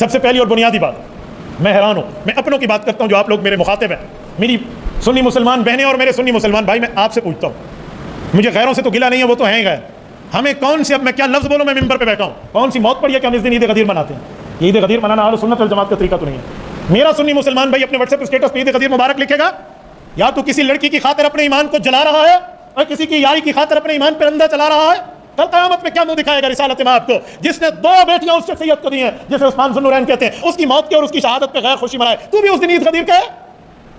سب سے پہلی اور بنیادی بات، میں حیران ہوں، میں اپنوں کی بات کرتا ہوں جو آپ لوگ میرے مخاطب ہیں، میری سنی مسلمان بہنیں اور میرے سنی مسلمان بھائی، میں آپ سے پوچھتا ہوں، مجھے غیروں سے تو گلہ نہیں ہے، وہ تو ہیں ہی غیر، ہمیں کون سی، اب میں کیا لفظ بولوں، میں ممبر پہ بیٹھا ہوں، کون سی موت پڑی ہے کہ ہم اس دن عید غدیر مناتے ہیں؟ یہ عید غدیر منانا اہل سنت والجماعت کا طریقہ تو نہیں ہے۔ میرا سنی مسلمان بھائی اپنے واٹس ایپ اسٹیٹس پہ عید غدیر مبارک لکھے گا، یا تو کسی لڑکی کی خاطر اپنے ایمان کو جلا رہا ہے اور کسی کی یاری کی خاطر اپنے ایمان پہ اندھا چلا رہا ہے، کل قیامت میں کیا منہ دکھائے گا رسالت مآب کو؟ جس نے 2 بیٹیاں اس شخصیت کو دی ہیں جسے عثمان ذو النورین کہتے ہیں، اس کی موت کی اور اس کی شہادت پہ غیر خوشی منائے، تو بھی اس دن عید غدیر کہے؟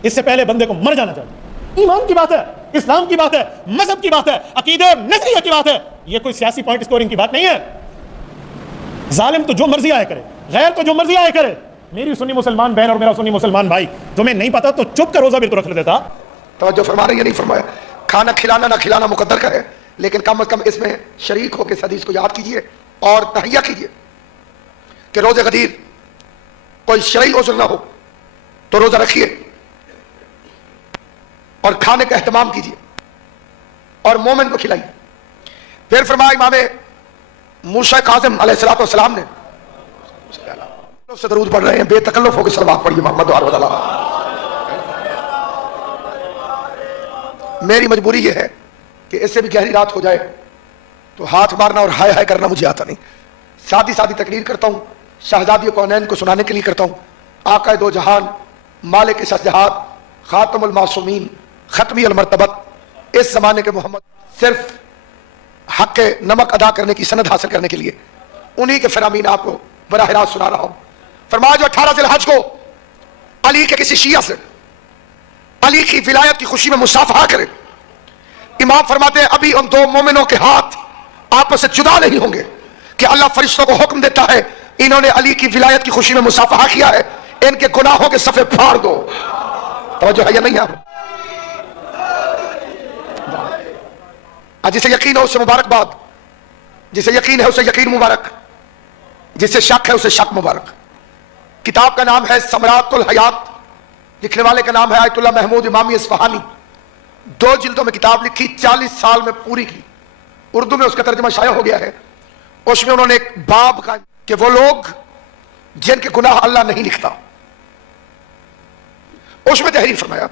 اس سے پہلے بندے کو مر جانا چاہیے۔ ایمان کی بات ہے، اسلام کی بات ہے، مذہب کی بات ہے، عقیدے نظریہ کی بات ہے، یہ کوئی سیاسی پوائنٹ اسکورنگ کی بات نہیں ہے۔ ظالم تو جو مرضی آئے کرے، غیر تو جو مرضی آئے کرے۔ میری سنی مسلمان بہن اور میرا سنی مسلمان بھائی، تمہیں نہیں پتا تو چپ کر روزہ بھی تو رکھ لیتا۔ توجہ فرما رہے ہیں یا نہیں فرمایا؟ کھانا کھلانا نہ کھلانا مقدر کا ہے، لیکن کم از کم اس میں شریک ہو کے اس حدیث کو یاد کیجئے اور تہیہ کیجئے کہ روزہ غدیر کوئی شرعی عذر نہ ہو تو روزہ رکھیے اور کھانے کا اہتمام کیجئے اور مومن کو کھلائیے۔ پھر فرمایا امام موسیٰ کاظم علیہ السلام نے، سے درود پڑھ رہے ہیں، بے تکلف ہو کے صلوات پڑھیے محمد و آل اللہ۔ میری مجبوری یہ ہے کہ اس سے بھی گہری رات ہو جائے تو ہاتھ مارنا اور ہائے ہائے کرنا مجھے آتا نہیں، سادی سادی تقریر کرتا ہوں، شہزادی کونین کو سنانے کے لیے کرتا ہوں۔ آقا دو جہان، مالک شجاعت، خاتم المعصومین، ختمی المرتبت، اس زمانے کے محمد، صرف حق نمک ادا کرنے کی سند حاصل کرنے کے لیے انہی کے فرامین آپ کو براہ راست سنا رہا ہوں۔ فرمایا جو 18 ذی الحج کو علی کے کسی شیعہ سے علی کی ولایت کی خوشی میں مصافحہ کرے، امام فرماتے ہیں ابھی ان 2 مومنوں کے ہاتھ آپس سے جدا نہیں ہوں گے کہ اللہ فرشتوں کو حکم دیتا ہے انہوں نے علی کی ولایت کی خوشی میں مصافحہ کیا ہے، ان کے گناہوں کے صفحے پھاڑ دو۔ توجہ ہے یا نہیں ہے؟ جسے یقین ہے اسے مبارکباد، جسے یقین ہے اسے یقین مبارک، جسے شک ہے اسے شک مبارک۔ کتاب کا نام ہے ثمرات الحیات، لکھنے والے کا نام ہے آیت اللہ محمود امامی اصفہانی، 2 جلدوں میں کتاب لکھی، 40 سال میں پوری کی، اردو میں اس کا ترجمہ شائع ہو گیا ہے۔ اس میں انہوں نے ایک باب کا کہ وہ لوگ جن کے گناہ اللہ نہیں لکھتا، اس میں تحریر فرمایا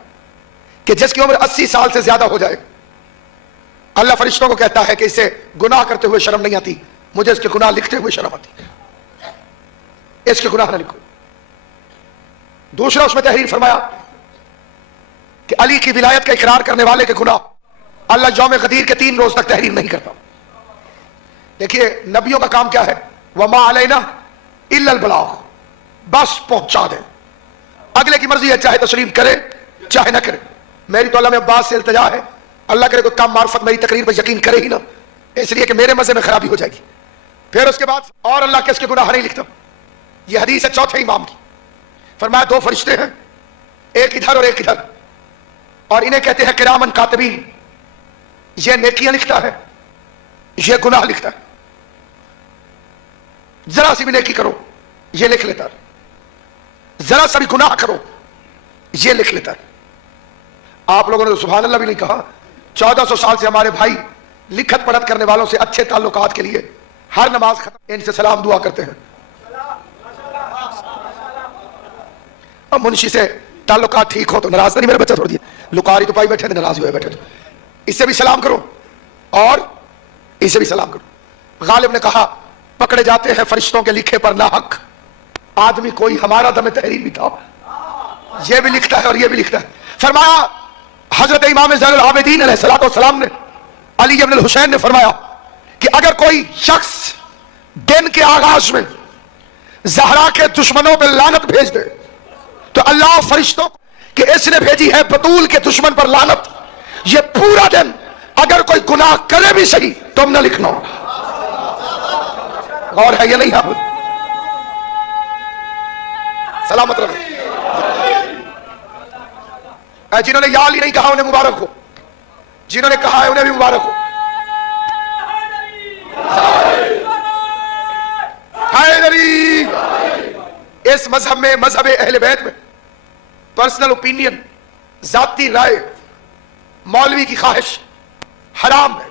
کہ جس کی عمر 80 سال سے زیادہ ہو جائے اللہ فرشتوں کو کہتا ہے کہ اسے گناہ کرتے ہوئے شرم نہیں آتی، مجھے اس کے گناہ لکھتے ہوئے شرم آتی، اس کے گناہ نہ لکھو۔ دوسرا اس میں تحریر فرمایا کہ علی کی ولایت کا اقرار کرنے والے کے گناہ اللہ یوم غدیر کے 3 روز تک تحریر نہیں کرتا۔ دیکھیے نبیوں کا کام کیا ہے، وما علینا الا البلاغ، بس پہنچا دیں، اگلے کی مرضی ہے چاہے تسلیم کرے چاہے نہ کرے۔ میری تو اللہ میں عباس سے التجا ہے، اللہ کرے کوئی کم معرفت میری تقریر پر یقین کرے ہی نہ، اس لیے کہ میرے مزے میں خرابی ہو جائے گی۔ پھر اس کے بعد اور اللہ کس کے گناہ نہیں لکھتا۔ یہ حدیث ہے چوتھے امام کی، فرمایا 2 فرشتے ہیں، ایک ادھر اور ایک ادھر، اور انہیں کہتے ہیں کرامن کاتبین، یہ نیکیاں لکھتا ہے یہ گناہ لکھتا ہے، ذرا سی بھی نیکی کرو یہ لکھ لیتا ہے، ذرا سا بھی گناہ کرو یہ لکھ لیتا ہے۔ آپ لوگوں نے تو سبحان اللہ بھی نہیں کہا۔ 1400 سال سے ہمارے بھائی لکھت پڑھت کرنے والوں سے اچھے تعلقات کے لیے ہر نماز ختم ان سے سلام دعا کرتے ہیں، اب منشی سے تعلقات ٹھیک ہو تو ناراض نہیں، میرا بچہ چھوڑ دیا، لکاری تو پائی بیٹھے تھے، ناراض ہوئے بیٹھے تو اس سے بھی سلام کرو اور اس سے بھی سلام کرو۔ غالب نے کہا پکڑے جاتے ہیں فرشتوں کے لکھے پر ناحق آدمی کوئی، ہمارا دم تحریر بھی تھا، یہ بھی لکھتا ہے اور یہ بھی لکھتا ہے۔ فرمایا حضرت امام زین العابدین علیہ السلام نے، علی ابن الحسین نے فرمایا کہ اگر کوئی شخص دن کے آغاز میں زہرا کے دشمنوں پہ لعنت بھیج دے تو اللہ فرشتوں کہ اس نے بھیجی ہے بطول کے دشمن پر لعنت، یہ پورا دن اگر کوئی گناہ کرے بھی صحیح تم نہ لکھنا۔ غور ہے یہ نہیں ہے؟ سلامت رہے۔ جنہوں نے یا علی نہیں کہا انہیں مبارک ہو، جنہوں نے کہا ہے انہیں بھی مبارک ہو۔ حیدری اس مذہب میں، مذہب اہل بیت میں پرسنل اوپینین، ذاتی رائے، مولوی کی خواہش حرام ہے۔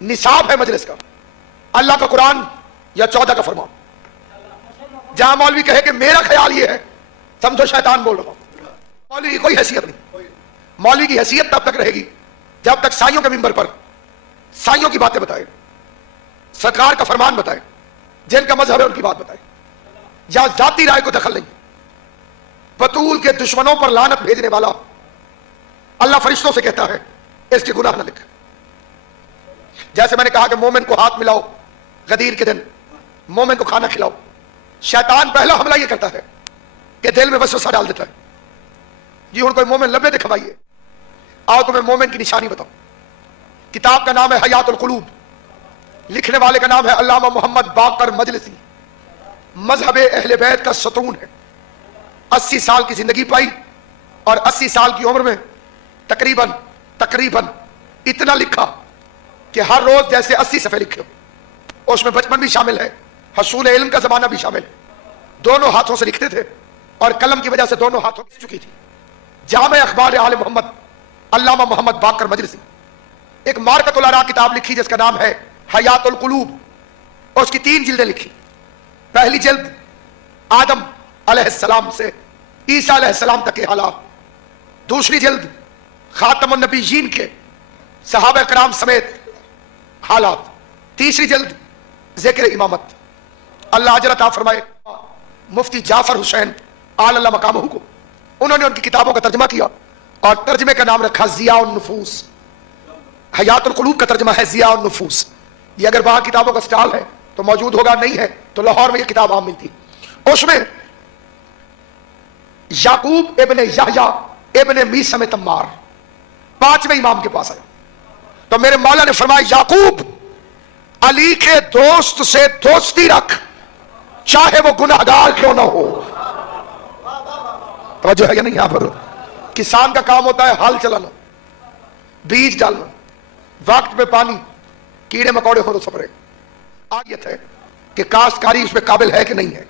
نصاب ہے مجلس کا اللہ کا قرآن یا 14 کا فرمان، जहां मौलवी कहे कि मेरा ख्याल ये है, समझो शैतान बोल रहा हूं। मौलवी की कोई हैसियत नहीं। मौलवी की हैसियत तब तक रहेगी जब तक साइयों के मिंबर पर साइयों की बातें बताए, सरकार का फरमान बताए, जिनका मजहब है उनकी बात बताए, जहां जाति राय को दखल नहीं। बतूल के दुश्मनों पर लानत भेजने वाला अल्लाह फरिश्तों से कहता है इसके गुनाह न लिख। जैसे मैंने कहा कि मोमिन को हाथ मिलाओ गदीर के दिन, मोमिन को खाना खिलाओ, शैतान पहला हमला यह करता है कि दिल में वसवसा डाल देता है, जी हूं कोई मोमिन लब्बे दिखवाइए, आओ तुम्हें मोमिन की निशानी बताओ। किताब का नाम है हयातुल कुलूब, लिखने वाले का नाम है अल्लामा मोहम्मद बाकर मजलिसी, मजहब अहले बैत का सतून है। 80 साल की जिंदगी पाई और 80 साल की उम्र में तकरीबन इतना लिखा कि हर रोज जैसे 80 सफ़े लिखे हो। उसमें बचपन भी शामिल है, हसूल इल्म का जमाना भी शामिल है। दोनों हाथों से लिखते थे और कलम की वजह से दोनों हाथों की चुकी थी। जामे अखबार आले मोहम्मद अल्लामा मोहम्मद बाकर मजलिसी एक मारकतुल आरा किताब लिखी जिसका नाम है हयातुल कुलूब। उसकी 3 जिल्दें लिखी। पहली जिल्द आदम अलैहिस्सलाम से ईसा अलैहिस्सलाम तक के हालात, दूसरी जिल्द खातमुन नबीयीन के सहाबा कराम समेत हालात, तीसरी जिल्द जिक्र इमामत। अल्लाह अजर अता फरमाए मुफ्ती जाफर हुसैन आला मकामहू को, उन्होंने उनकी किताबों का तर्जमा किया और तर्जमे का नाम रखा ज़ियाउन नुफूस। हयातुल कुलूब का तर्जमा है ज़ियाउन नुफूस। ये अगर वहां किताबों का स्टॉल है तो मौजूद होगा, नहीं है तो लाहौर में ये किताब आम मिलती। उसमें याकूब इब्ने यहया इब्ने मीसम तम्मार 5वें इमाम के पास आया तो मेरे मौला ने फरमाया याकूब अली के दोस्त से दोस्ती रख, चाहे वो गुनाहगार क्यों ना हो। तो है या नहीं? यहां पर किसान का काम होता है हल चलाना, बीज डालना, वक्त पे पानी, कीड़े मकोड़े हो तो सपरे। आयत है कि काश्तकारी उसमें काबिल है कि नहीं है,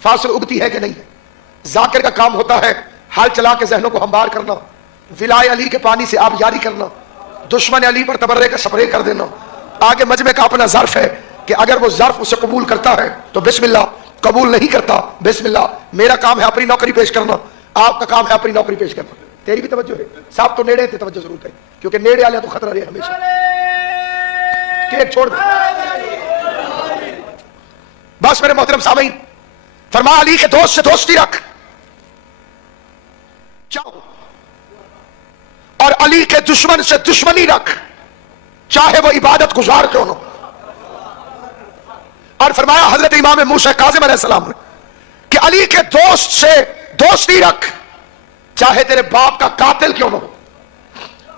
फासल उगती है कि नहीं है। जाकिर का काम होता है हल चला के जहनों को हमवार करना, विलाय अली के पानी से आप यारी करना, दुश्मन अली पर तबर्रे का स्प्रे कर देना। आगे मजमे का अपना ज़र्फ है कि अगर वो ज़र्फ उसे कबूल करता है तो बिस्मिल्लाह, कबूल नहीं करता बिस्मिल्लाह। मेरा काम है अपनी नौकरी पेश करना, आपका काम है अपनी नौकरी पेश करना। तेरी भी तवज्जो है, साहब तो नेड़े थे, तवज्जो जरूर है क्योंकि नेड़े आले तो खतरा रहे हमेशा। केक छोड़ दे बस। मेरे मोहतरम सामीन, फरमा अली के दोस्त से दोस्ती रख, चाहो और अली के दुश्मन से दुश्मनी रख, चाहे वो इबादत गुजार क्यों न। और फरमाया हजरत इमाम मूसा काज़िम अलैहिस्सलाम ने कि अली के दोस्त से दोस्ती रख, चाहे तेरे बाप का कातिल क्यों न हो,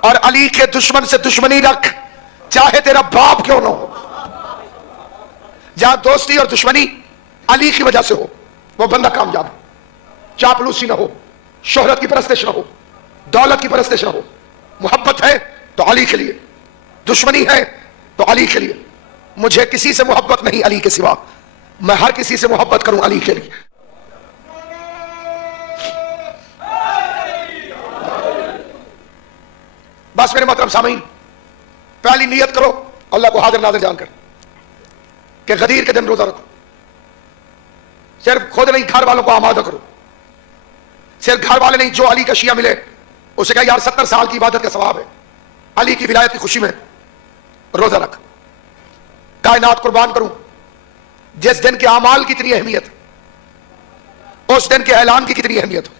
और अली के दुश्मन से दुश्मनी रख, चाहे तेरा बाप क्यों न हो। जहां दोस्ती और दुश्मनी अली की वजह से हो वो बंदा कामयाब है। चापलूसी ना हो, शोहरत की परस्तिश ना हो, दौलत की परस्तिश ना हो। मोहब्बत है तो अली के लिए, दुश्मनी है तो अली के लिए। मुझे किसी से मोहब्बत नहीं अली के सिवा, मैं हर किसी से मोहब्बत करूं अली के लिए। बस मेरे मोहतरम सामीन, पहली नियत करो अल्लाह को हाजिर नाज़िर जानकर कि गदीर के दिन रोजा रखो। सिर्फ खुद नहीं, घर वालों को आमादा करो। सिर्फ घर वाले नहीं, जो अली का शिया मिले उसे कहा यार 70 साल की इबादत का सवाब है, अली की विलायत की खुशी में रोजा रख। कायनात कुर्बान करूं, जिस दिन के आमाल की कितनी अहमियत, उस दिन के ऐलान की कितनी अहमियत हो।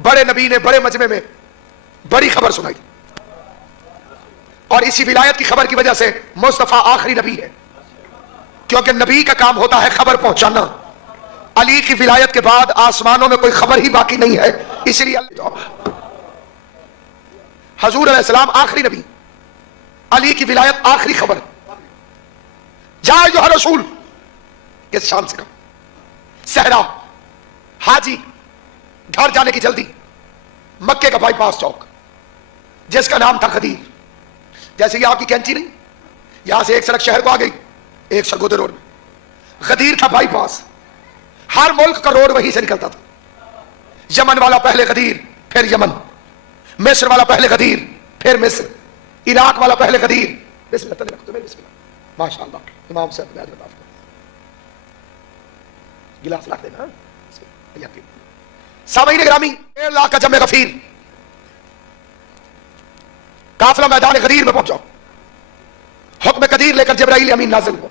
बड़े नबी ने बड़े मजमे में बड़ी खबर सुनाई और इसी विलायत की खबर की वजह से मुस्तफा आखिरी नबी है, क्योंकि नबी का काम होता है खबर पहुंचाना। अली की विलायत के बाद आसमानों में कोई खबर ही बाकी नहीं है, इसलिए हजूर अलैहिस्सलाम आखिरी नबी, अली की विलायत आखिरी खबर। जाए जो हर रसूल किस शान से कहा। सहरा हाजी, घर जाने की जल्दी, मक्के का बाईपास चौक जिसका नाम था खदीर। जैसे ये आपकी कैंची नहीं, यहां से एक सड़क शहर को आ गई, एक सरगोदे रोड में खदीर था बाईपास। हर मुल्क का रोड वहीं से निकलता था। यमन वाला पहले खदीर फिर यमन, मिस्र वाला पहले खदीर फिर मिस्र, इराक वाला पहले खदीर। बिस्मिल्लाह, माशाअल्लाह इमाम साहब गिलास ला देना। सामईन ग्रामी 1.5 लाख का जमे गफीर काफिला मैदान गदीर में पहुंचा, हुक्म कदीर लेकर जिब्राइल अमीन नाजिल हुआ।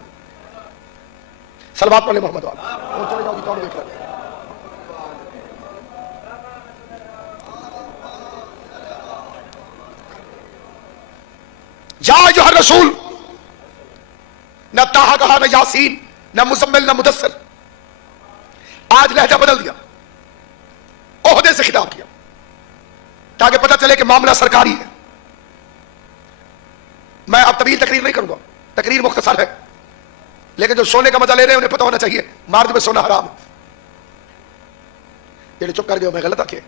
सलवात पढ़े मोहम्मद वाला चले जाओ, दौड़ देख रहे या अय्युहर रसूल, न ताहा कहा, न यासीन, न मुजम्मिल, न मुदस्सिर। आज लहजा बदल दिया, ओहदे से खिताब किया ताकि पता चले कि मामला सरकारी है। मैं अब तवील तकरीर नहीं करूंगा, तकरीर मुख्तसर है, लेकिन जो सोने का मजा ले रहे हैं उन्हें पता होना चाहिए मार्द में सोना हराम है। ये चुप कर गए, मैं गलत आके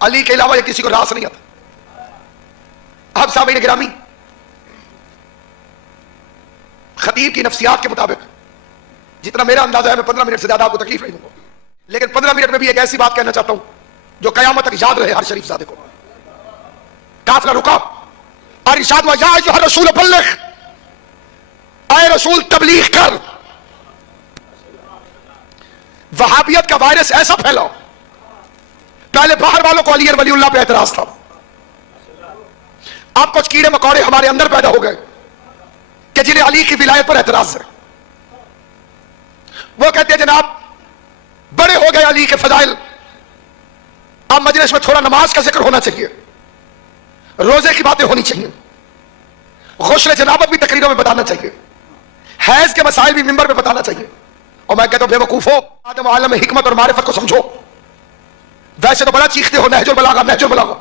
अली के अलावा ये किसी को रास नहीं आता। अब सामईन गिरामी, खतीब की नफ्सियात के मुताबिक जितना मेरा अंदाजा है, मैं 15 मिनट से ज्यादा आपको तकलीफ नहीं दूंगा, लेकिन 15 मिनट में भी एक ऐसी बात कहना चाहता हूं जो कयामत तक याद रहे हर शरीफ ज़ादे को। काफिला रुका और इरशाद हुआ, या अय्युहर रसूल बल्लिग, ऐ रसूल तबलीग कर। वहाबियत का वायरस ऐसा फैला, पहले बाहर वालों को अली वलीउल्लाह पे एतराज था, अब कुछ कीड़े मकोड़े हमारे अंदर पैदा हो गए कि जिन्हें अली की विलायत पर एतराज है। वो कहते हैं जनाब बड़े हो गए अली के फजाइल, अब मजलिस में थोड़ा नमाज का जिक्र होना चाहिए, रोजे की बातें होनी चाहिए, गुस्ल जनाबत भी तकरीरों में बताना चाहिए, हैज के मसाइल भी मिंबर पे बताना चाहिए। और मैं कहता हूं बेवकूफो, आदम आलम हिकमत और मारिफत को समझो। वैसे तो बड़ा चीखते हो नहजुल बलागा, नहजुल बलागा,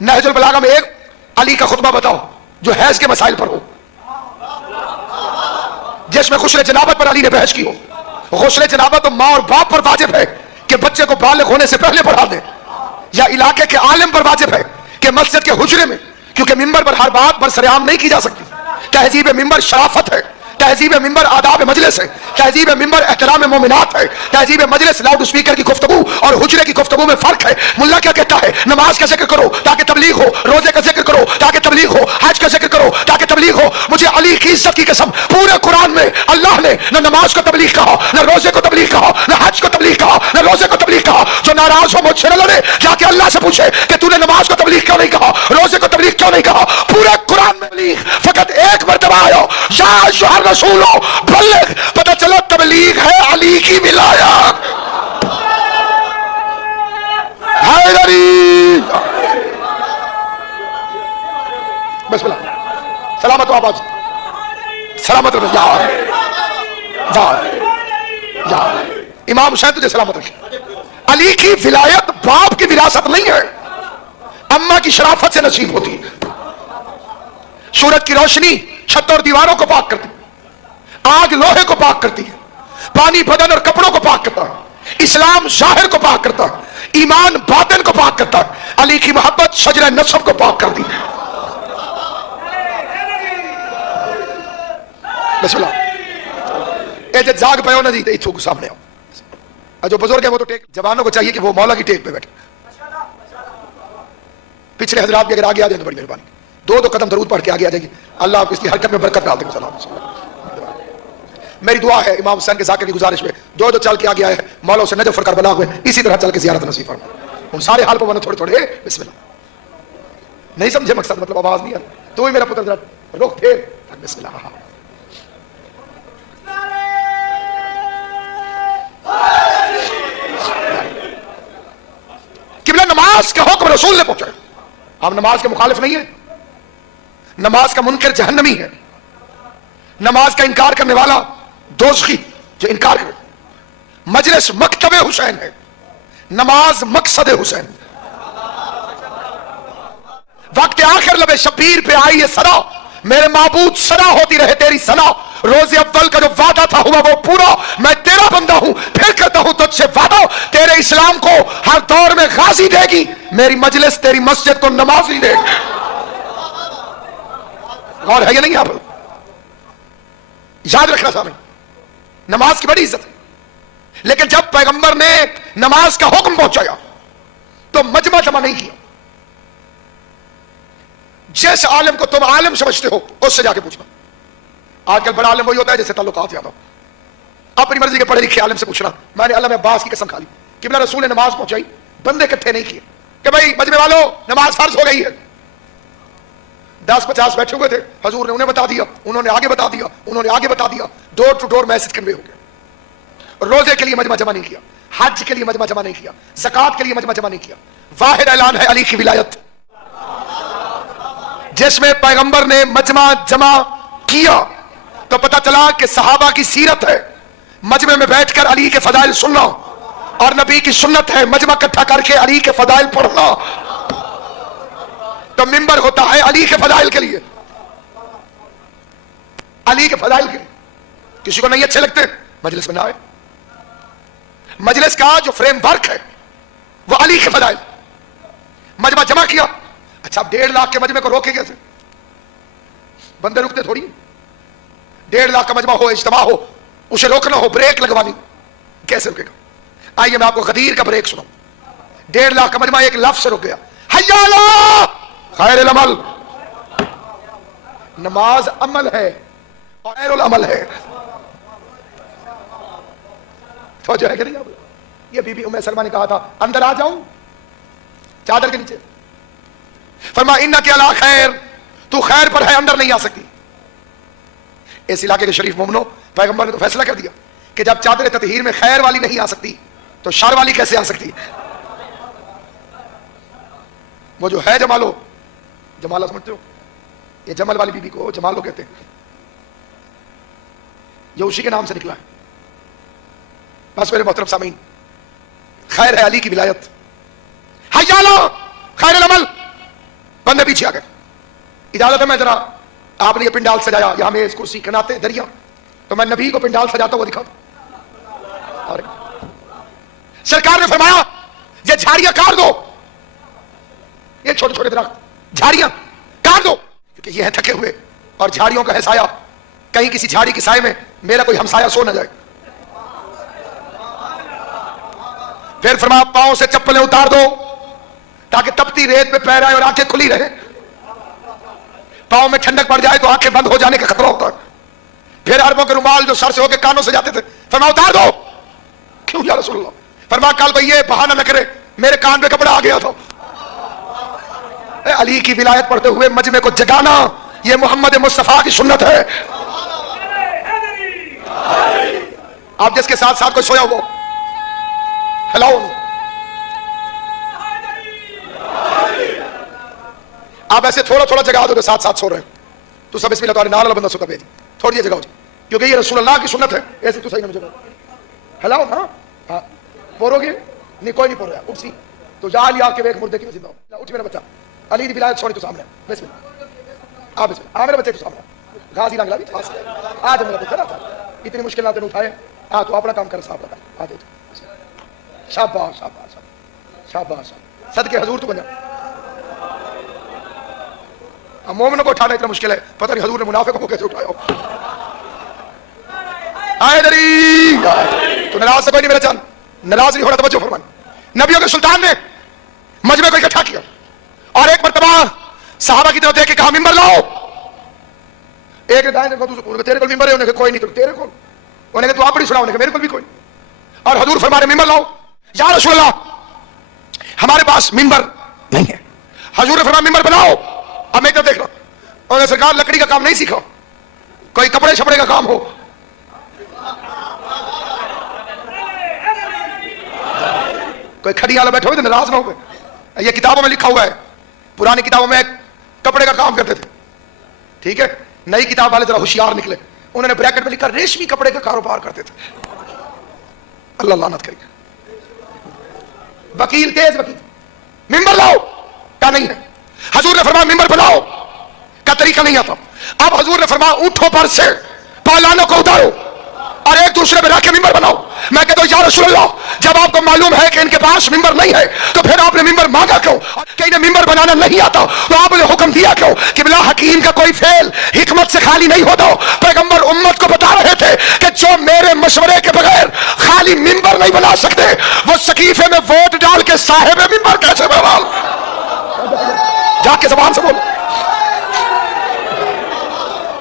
नहजुल बलागा में एक अली का खुतबा बताओ जो हैज के मसाइल पर हो, जिसमें गुस्ल जनाबत पर अली ने बहस की हो। गुस्ल जनाबत तो मां और बाप पर वाजिब है कि बच्चे को बालिग होने से पहले पढ़ा दे, या इलाके के आलिम पर वाजिब है कि मस्जिद के हुजरे में, क्योंकि मिंबर पर हर बात बरसरेआम नहीं की जा सकती। तहजीब मिंबर शराफत है, तहजीब मिंबर आदाब मजलिस है, तहजीब मिंबर एहतराम मोमिनात है, तहजीब मजलिस लाउड स्पीकर की गुफ्तगू और हुजरे की गुफ्तगू में फर्क है। मुल्ला क्या कहता है, नमाज का जिक्र करो ताकि तबलीग हो, रोजे का जिक्र करो ताकि तबलीग हो, हज का जिक्र करो ताकि तबलीग हो। मुझे अली की इज्जत की कसम, पूरे कुरान में अल्लाह ने न नमाज को तबलीग कहा, न रोजे को तबलीग कहा, न हज को तबलीग कहा, न रोजे को तबलीग कहा। जो नाराज हो मुझसे न लड़े, जाके अल्लाह से पूछे कि तूने नमाज को तबलीग क्यों नहीं कहा, रोजे को तबलीग क्यों नहीं कहा। पूरे कुरान में तबलीग फकत एक मरतबा आया, या अय्युहर रसूल बल्लिग, पता चला तबलीग है अली की विलायत। बिस्मिल्लाह, सलामत आवाज, सलामत इमाम हुसैन तुझे सलामत रखे। अली की विलायत बाप की विरासत नहीं है, अम्मा की शराफत से नसीब होती है। सूरज की रोशनी छत और दीवारों को पाक करती, आग लोहे को पाक करती है, पानी बदन और कपड़ों को पाक करता है, इस्लाम जाहिर को पाक करता है, ईमान बातिन को पाक करता है। अली की मोहब्बत शजर नसब को पाक करती है। बिस्मिल्लाह, ए जाग पाओ ना जी, तो इथों सामने आओ। जो बुजुर्ग है वो तो टेक, जवानों को चाहिए कि वो मौला की टेक पे बैठे। पिछले हजरात भी अगर आगे आ जाए तो बड़ी मेहरबानी, दो कदम दरूद पढ़ के आगे आ जाएगी, अल्लाह आपको इसकी हरकत में बरकत डाल देगा। सलाम। मेरी दुआ है इमाम हुसैन के ज़ाकिर की गुजारिश में जो चल के आगे आए हैं, मौला से नजफ फरकार बला हुए, इसी तरह चल के ज़ियारत नसीब फरमा। उन सारे हाल को मैंने थोड़े थोड़े बिस्मिल्लाह, नहीं समझे मकसद, मतलब आवाज नहीं है तो ही मेरा पुत्र जरा रुक फिर बिस्मिल्लाह। किबला नमाज का हुक्म रसूल ने पहुंचा। हम नमाज के मुखालिफ नहीं है, नमाज का मुनकर जहन्नमी है, नमाज का इनकार करने वाला दोज़खी जो इनकार करे। मजलिस मकतबे हुसैन है, नमाज मकसद हुसैन। वक्त आखिर लबे शबीर पे आई है सना, मेरे माबूद सना होती रहे तेरी सना। रोज़े अव्वल का जो वादा था हुआ वो पूरा, मैं तेरा बंदा हूं फिर करता हूं तुझसे वादा। तेरे इस्लाम को हर दौर में गाजी देगी, मेरी मजलिस तेरी मस्जिद को नमाजी देगी। गौर है या नहीं? आप याद रखना सामने, नमाज की बड़ी इज्जत है, लेकिन जब पैगंबर ने नमाज का हुक्म पहुंचाया तो मजमा जमा नहीं किया। जिस आलिम को तुम आलिम समझते हो उससे जाके पूछना, آج کل بڑا عالم وہی ہوتا ہے جیسے تعلقات زیادہ، اپنی مرضی کے پڑھے لکھے عالم سے پوچھنا، میں نے علامہ عباس کی قسم کھا لی کہ بلا رسول نے نماز پہنچائی، بندے اکٹھے نہیں کیے کہ بھائی مجمع والوں نماز فرض ہو گئی ہے، 10-50 بیٹھے ہوئے تھے، حضور نے انہیں بتا دیا، انہوں نے آگے بتا دیا، انہوں نے آگے بتا دیا، ڈور ٹو ڈور میسج کنوے ہو گیا۔ روزے کے لیے مجمع جمع نہیں کیا، حج کے لیے مجمع جمع نہیں کیا، زکات کے لیے مجمع جمع نہیں کیا، واحد اعلان ہے علی کی ولایت، جس میں پیغمبر نے مجمع جمع کیا تو پتہ چلا کہ صحابہ کی سیرت ہے مجمع میں بیٹھ کر علی کے فضائل سننا، اور نبی کی سنت ہے مجمع اکٹھا کر کے علی کے فضائل پڑھنا۔ تو منبر ہوتا ہے علی کے فضائل کے لیے، علی کے فضائل کے لیے۔ کسی کو نہیں اچھے لگتے مجلس میں نہ آئے، مجلس کا جو فریم ورک ہے وہ علی کے فضائل۔ مجمع جمع کیا، اچھا 1.5 لاکھ کے مجمع کو روکے کیسے؟ بندے رکتے تھوڑی، 1.5 لاکھ کا مجمع ہو، اجتماع ہو، اسے روکنا ہو، بریک لگوانی، کیسے رکے گا؟ آئیے میں آپ کو غدیر کا بریک سناؤں۔ 1.5 لاکھ کا مجمع ایک لفظ سے رک گیا، حی علی خیر العمل۔ نماز عمل ہے اور خیر العمل ہے، توجہ ہے کہ نہیں؟ یہ بی بی ام سلمہ نے کہا تھا اندر آ جاؤں چادر کے نیچے، فرمایا انک علی خیر، تو خیر پر ہے، اندر نہیں آ سکتی۔ اس علاقے کے شریف مومنوں، پیغمبر نے تو فیصلہ کر دیا کہ جب چادر تطہیر میں خیر والی نہیں آ سکتی تو شر والی کیسے آ سکتی؟ وہ جو ہے جمالو، جمالہ سمجھتے ہو؟ یہ جمل والی بی بی کو جمالو کہتے ہیں، یہ اسی کے نام سے نکلا ہے۔ بس میرے محترم سامعین، خیر ہے علی کی ولایت، حی علی خیر العمل۔ بندے پیچھے آ گئے، اجازت ہے میں ذرا، آپ نے یہ پنڈال سجایا، یہاں میز کرسی کناتے دریا، تو میں نبی کو پنڈال سجاتا ہوا دکھا دوں۔ اور سرکار نے فرمایا یہ جھاڑیاں کاٹ دو، یہ چھوٹے چھوٹے درخت جھاڑیاں کاٹ دو، کیونکہ یہ ہیں تھکے ہوئے اور جھاڑیوں کا ہے سایہ، کہیں کسی جھاڑی کے سائے میں میرا کوئی ہمسایہ سو نہ جائے۔ پھر فرمایا پاؤں سے چپلیں اتار دو تاکہ تپتی ریت پہ پیر آئے اور آنکھیں کھلی رہے، پاؤں میں ٹھنڈک پڑ جائے تو آنکھیں بند ہو جانے کا خطرہ ہوتا ہے۔ پھر عربوں کے رومال جو سر سے ہو کے کانوں سے جاتے تھے، فرمایا اتار دو۔ کیوں یا رسول اللہ؟ فرمایا کل بھائی یہ بہانہ نہ کرے، میرے کان پہ کپڑا آ گیا تھا۔ اے علی کی ولایت پڑھتے ہوئے مجمع کو جگانا، یہ محمد مصطفیٰ کی سنت ہے۔ آپ جس کے ساتھ ساتھ کوئی سویا ہو ہلاؤ، آپ ایسے تھوڑا تھوڑا جگہ دو، ساتھ ساتھ سو رہے ہیں تو سب بسم اللہ تعالی نال بندہ سو کا بھیج تھوڑی جگہ ہو جی، کیونکہ یہ رسول اللہ کی سنت ہے۔ ایسے تو صحیح نہ جگہ ہلاؤ نا، ہاں پورو گے نہیں، کوئی نہیں پور رہا، اٹھ سی تو جا لیا کے ویک مردے کی زندہ ہو، اٹھ میرا بچہ، علی دی ولایت سوڑی تو سامنے، بسم اللہ، آپ بسم اللہ، میرے بچے تو سامنے، غازی لنگلا بھی خاص آج میرا بچہ تھا، اتنی مشکل نہ اٹھائے، ہاں تو اپنا کام کر صاحب رہا، آ جائے شاباش شاباش شاباش، صدقے حضور تو بن جا۔ مومنوں کو اٹھانا اتنا مشکل ہے، پتہ نہیں حضور نے منافق کو کیسے اٹھایا ہو۔ آئے دری تو ناراض سے کوئی نہیں میرا جان، ناراض نہیں ہونا، توجہ فرمائیں۔ نبیوں کے سلطان نے مجمع کو اکٹھا کیا اور ایک مرتبہ صحابہ کی طرف دیکھ کے کہا ممبر لاؤ۔ ایک نے دائیں دیکھا، تیرے کول ممبر ہے؟ انہیں کہا کوئی نہیں، تو تیرے کول؟ انہیں کہا تو آپ بڑی سنا، انہیں کہا میرے کول بھی کوئی نہیں۔ اور حضور فرما رہے ممبر لاؤ۔ یا رسول اللہ ہمارے پاس ممبر نہیں ہے۔ حضور نے فرمایا ممبر بناؤ۔ اب میں دیکھ رہا ہوں، انہوں نے سرکار لکڑی کا کام نہیں سیکھا، کوئی کپڑے شپڑے کا کام ہو، کوئی کھڑی والا بیٹھے ہوئے تو ناراض نہ ہو گئے۔ یہ کتابوں میں لکھا ہوا ہے، پرانی کتابوں میں کپڑے کا کام کرتے تھے، ٹھیک ہے، نئی کتاب والے ذرا ہوشیار نکلے، انہوں نے بریکٹ میں لکھا ریشمی کپڑے کا کاروبار کرتے تھے۔ اللہ لعنت کرے، وکیل تیز وکیل، ممبر لاؤ کا نہیں ہے۔ حضور نے فرمایا ممبر بناؤ کا طریقہ نہیں آتا۔ اب حضور نے فرمایا اونٹوں پر سے پالانوں کو اتارو اور ایک دوسرے میں رکھ کے ممبر بناؤ۔ میں کہتا ہوں یا رسول اللہ جب آپ کو معلوم ہے کہ ان کے پاس ممبر نہیں ہے تو پھر آپ نے ممبر مانگا کیوں؟ کہ انہیں ممبر بنانا نہیں آتا تو آپ نے حکم دیا کیوں؟ کہ بلا حکیم کا کوئی فعل حکمت سے خالی نہیں ہوتا۔ پیغمبر امت کو بتا رہے تھے کہ جو میرے مشورے کے بغیر خالی ممبر نہیں بنا سکتے وہ سقیفے میں ووٹ ڈال کے صاحب ممبر کیسے بنا؟ جا کے زبان سے بول،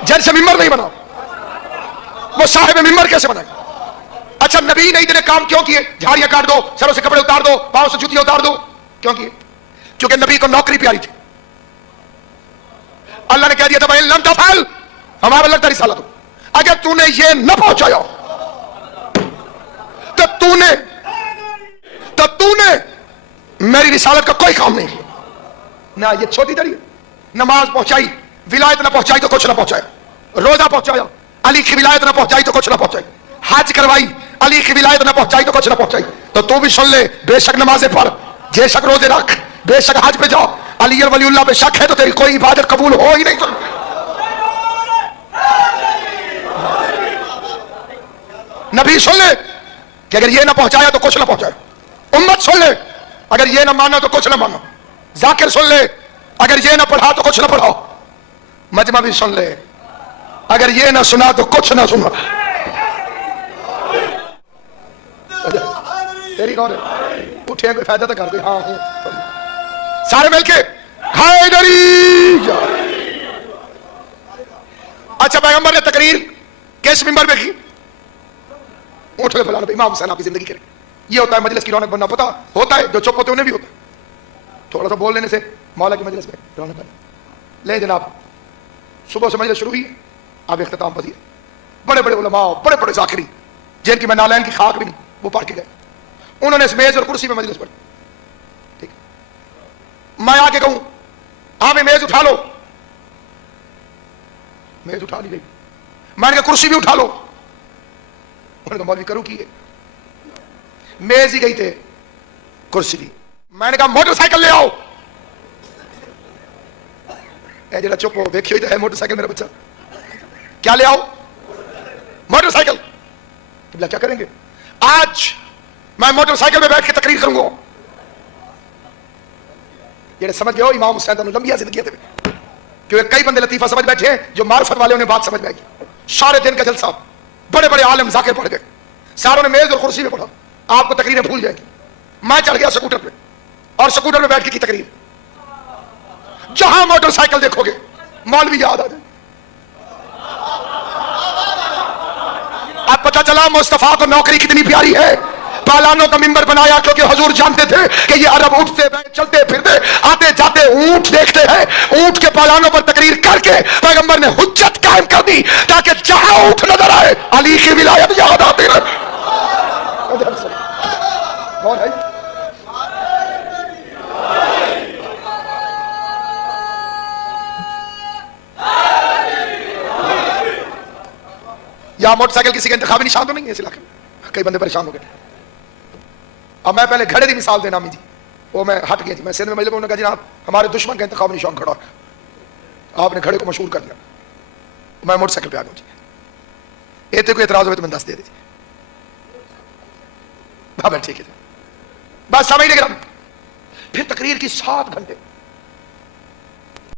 جن سے ممبر نہیں بنا، वो साहिब मिंबर कैसे बने? अच्छा, नबी ने इतने काम क्यों किए? झाड़ियां काट दो, सरों से कपड़े उतार दो, पांव से जूतियां उतार दो, क्यों किए? क्योंकि नबी को नौकरी प्यारी थी। अल्लाह ने कह दिया था भाई लम तफअल, हमारा लगता रिसालत, अगर तूने ये न पहुंचाया तो तूने मेरी रिसालत का कोई काम नहीं किया। ना ये छोटी दड़ी, नमाज पहुंचाई, विलायत ना पहुंचाई तो कुछ ना पहुंचाया, रोजा पहुंचाया, अली की विलायत ना पहुंचाई तो कुछ ना पहुंचाई, हज करवाई, अली की विलायत ना पहुंचाई तो कुछ ना पहुंचाई। तो तू भी सुन ले, बेशक नमाजें पढ़, बेशक रोजे रख, बेशक हज पे जाओ, अली और वलीउल्लाह पे शक है तो तेरी कोई इबादत कबूल हो ही नहीं सकती। नबी सुन ले कि अगर ये ना पहुंचाया तो कुछ ना पहुंचाया। उम्मत सुन ले, अगर ये ना माना तो कुछ ना मानो। जाकिर सुन ले, अगर ये ना पढ़ा तो कुछ ना पढ़ाओ। मजमा भी सुन ले, अगर ये ना सुना तो कुछ ना सुना। तेरी कौन है? उठे कोई फायदा तो कर दे। हाँ सारे मिलके हैदरी। अच्छा, पैगंबर ने तकरीर किस मिंबर पे की? ऊँट पे फलाना, इमाम हुसैन आपकी जिंदगी करे। ये होता है मजलिस की रौनक बनना। पता होता है जो चुप होते उन्हें भी होता है, थोड़ा सा बोल लेने से मौला की मजलिस में रौनक बने। ले जनाब, सुबह से मजलिस शुरू हुई, अब इख्तिताम पड़ी। बड़े बड़े उलमा, बड़े बड़े जाकिरी, जिनकी मैं नालैन की खाक भी नहीं, वो पढ़ के गए। उन्होंने इस मेज और कुर्सी में मजलिस पढ़ी। ठीक, मैं आके कहूं हाँ मैं मेज उठा लो, मेज उठा ली गई। मैंने कहा कुर्सी भी उठा लो, उन्होंने कहा मौलवी करूं की है, मेज ही गई थे, कुर्सी भी। मैंने कहा मोटरसाइकिल ले आओ। ए जरा चुप हो, देखियो तो है मोटरसाइकिल मेरा बच्चा। क्या ले आओ? मोटरसाइकिल। क्या करेंगे? आज मैं मोटरसाइकिल में बैठ के तकरीर करूंगा। ये समझ गए हो, इमाम हुसैन लंबी जिंदगी थे, क्योंकि कई बंदे लतीफा समझ बैठे हैं जो मार्फत वाले उन्हें बात समझ में आई। सारे दिन का जलसा, बड़े बड़े आलिम जाकिर पढ़ गए, सारों ने मेज और कुर्सी में पढ़ा। आपको तकरीरें भूल जाएगी। मैं चढ़ गया स्कूटर पे और स्कूटर में बैठ के की तकरीर। जहां मोटरसाइकिल देखोगे मौलवी याद आ जाए। अब पता चला मुस्तफा को नौकरी कितनी प्यारी है। पालानों का मिंबर बनाया क्योंकि हुजूर जानते थे कि ये अरब उठते चलते फिरते आते जाते ऊंट देखते हैं। ऊंट के पालानों पर तकरीर करके पैगंबर ने हुज्जत कायम कर दी ताकि जहां ऊंट नजर आए अली की विलायत याद आती रहे। या मोटरसाइकिल किसी का इंतखाबी निशान तो नहीं है इस इलाके में, कई बंदे परेशान हो गए। अब मैं पहले घड़े की मिसाल देना मी जी, वो मैं हट गया थी। मैं सिंध में मजलिस में उन्होंने कहा जनाब हमारे दुश्मन का इंतखाबी निशान खड़ा है, आपने घड़े को मशहूर कर दिया। मैं मोटरसाइकिल पे आ गया जी। एते कोई एतराज हो तो मैं दस दे दी। हाँ ठीक है, बस समझ नहीं। फिर तकरीर की 7 घंटे